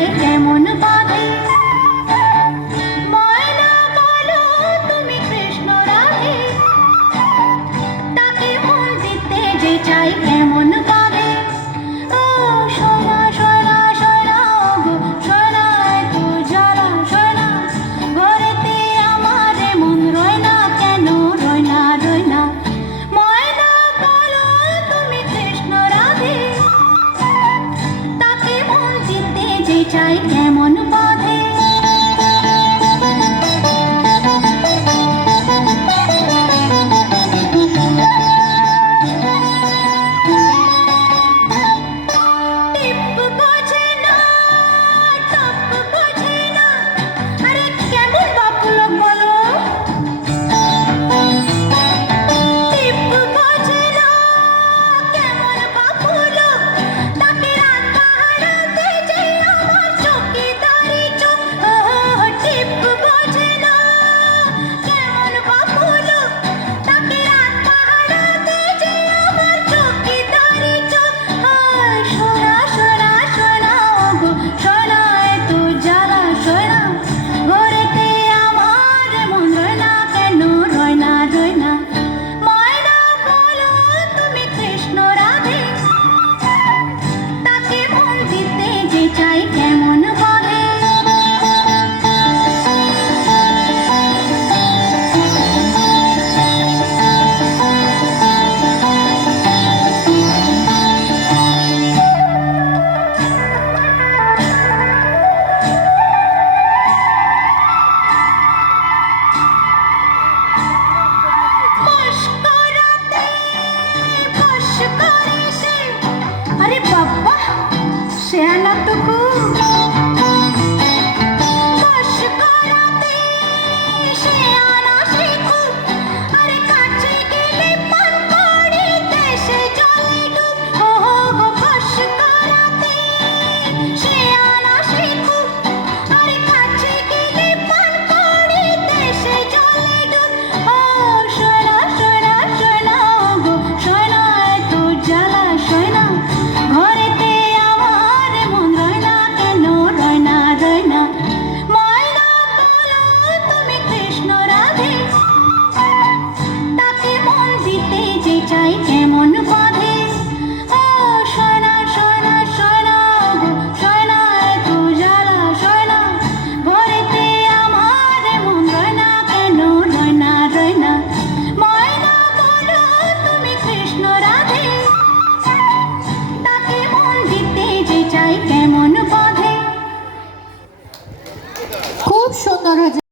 চাই কেমন বাঁধে ময়না বলো তুমি কৃষ্ণ রাধে তাকে মন দিতে যে চাই কেমন বাঁধে ও সোনা সোনা সোনা গো সোনা এত জ্বালা সোনা ঘরেতে আমার মন রয় না কেন রয় না রয় না ময়না বলো তুমি কৃষ্ণ রাধে তাকে মন দিতে যে চাই কেমন বাঁধে টিপ বোঝে না টপ বোঝে না আরে কেমন বাপুলো বলো টিপ বোঝে না কেমন বাপুলো তাকে রাত পাহারাতে যে আমার চৌকিদারি চোখ টিপ বোঝে না কেমন বাপুলো তাকে রাত পাহারাতে যে আমার চৌকিদারি চোখ সোনা সোনা সোনা গো সোনা এত জ্বালা সোনা ঘরেতে আমার মন রয় না কেন রয় না রয় না ময়না বলো তুমি কৃষ্ণ রাধে তাকে মন দিতে যে চাই কেমন বাঁধে বশ করাতে বশ করে সে আরে বাবা সে আনা তো খুব